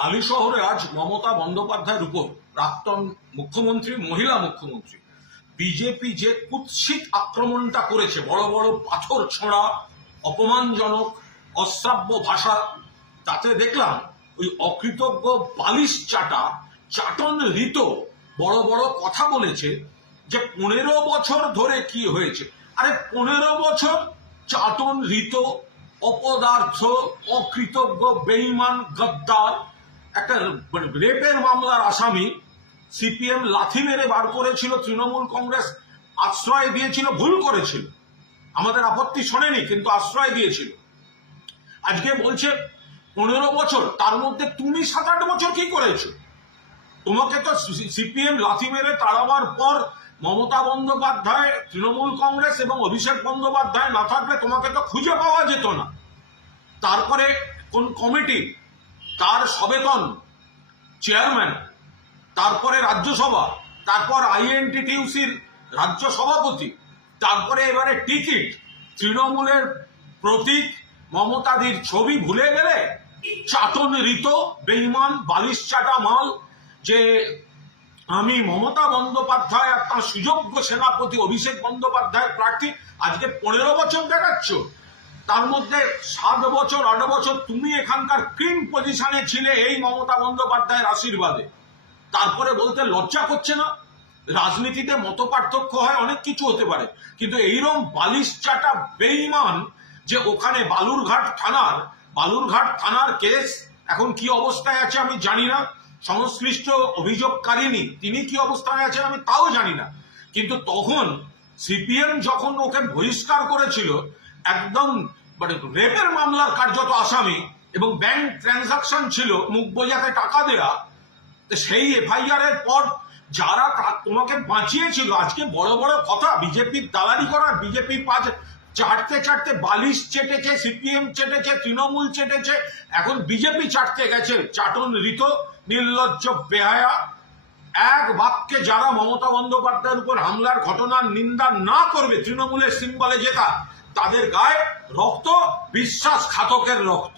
হালি শহরে আজ মমতা বন্দ্যোপাধ্যায়ের উপর প্রাক্তন মুখ্যমন্ত্রী, মহিলা মুখ্যমন্ত্রী, বিজেপি যে কুৎসিত আক্রমণটা করেছে, বড় বড় পাথর ছোঁড়া, অপমানজনক অশ্রাব্য ভাষা, তাতে দেখলাম ওই অকৃতজ্ঞ বালিশ চাটন ঋত বড় বড় কথা বলেছে যে 15 বছর ধরে কি হয়েছে। আরে 15 বছর চাটন ঋত, অপদার্থ, অকৃতজ্ঞ, বেঈমান, গদ্দার, একটা রেপের মামলার আসামি সিপিএম লাথি মেরে বার করেছিল, তৃণমূল কংগ্রেস আশ্রয় দিয়েছিল, ভুল করেছিল, আমাদের আপত্তি শোনেনি, কিন্তু আশ্রয় দিয়েছিল। আজকে বলছে 15 বছর, তার মধ্যে তুমি 7-8 বছর কি করেছো? তোমাকে তো সিপিএম লাথি মেরে তাড়াবার পর মমতা বন্দ্যোপাধ্যায়, তৃণমূল কংগ্রেস এবং অভিষেক বন্দ্যোপাধ্যায় না থাকলে তোমাকে তো খুঁজে পাওয়া যেত না। তারপরে কোন কমিটি, তার সবেতন চেয়ারম্যান, তারপরে রাজ্যসভা, তারপর আইএনটিটিউসির রাজ্য সভাপতি, তারপরে এবারে টিকিট, তৃণমূলের প্রতীক মমতাদির ছবি ভুলে গেলে চাটন ঋত, বেঈমান, বালিশ চাটা মাল, যে আমি মমতা বন্দ্যোপাধ্যায় আর তার সুযোগ্য সেনাপতি অভিষেক বন্দ্যোপাধ্যায়ের প্রার্থী, আজকে 15 বছর দেখাচ্ছ। তার মধ্যে 7 বছর 8 বছর তুমি এখানকার ক্রিম পজিশনে ছিলে এই মমতা বন্দ্যোপাধ্যায়ের আশীর্বাদে। তারপরে বলতে লজ্জা করছে না? রাজনীতিতে মত পার্থক্য হয়, অনেক কিছু হতে পারে, কিন্তু এইরকম বালিশ চাটা বেঈমান, যে ওখানে বালুরঘাট থানার কেস এখন কি অবস্থায় আছে আমি জানি না, সংশ্লিষ্ট অভিযোগকারিনী তিনি কি অবস্থায় আছেন আমি তাও জানি না, কিন্তু তখন সিপিএম যখন ওকে বহিষ্কার করেছিল, একদম মানে রেপের মামলার কার্যত আসামি, এবং ব্যাংক ট্রানজাকশন ছিল, মুখ বোঝাতে টাকা দেয়া, সেই এফআইআর এর পর যারা তোমাকে বাঁচিয়েছিল, আজকে বড় বড় কথা বিজেপির দালালি করার, বিজেপি চাটতে বালিশ চেটেছে, সিপিএম চেটেছে, তৃণমূল চেটেছে, এখন বিজেপি চাটতে গেছে চাটন ঋত, নির্লজ্জ, বেহায়া। এক বাক্যে যারা মমতা বন্দ্যোপাধ্যায়ের উপর হামলার ঘটনার নিন্দা না করবে, তৃণমূলের সিম্বলে জেতা, তাদের গায়ে রক্ত বিশ্বাসঘাতকের রক্ত।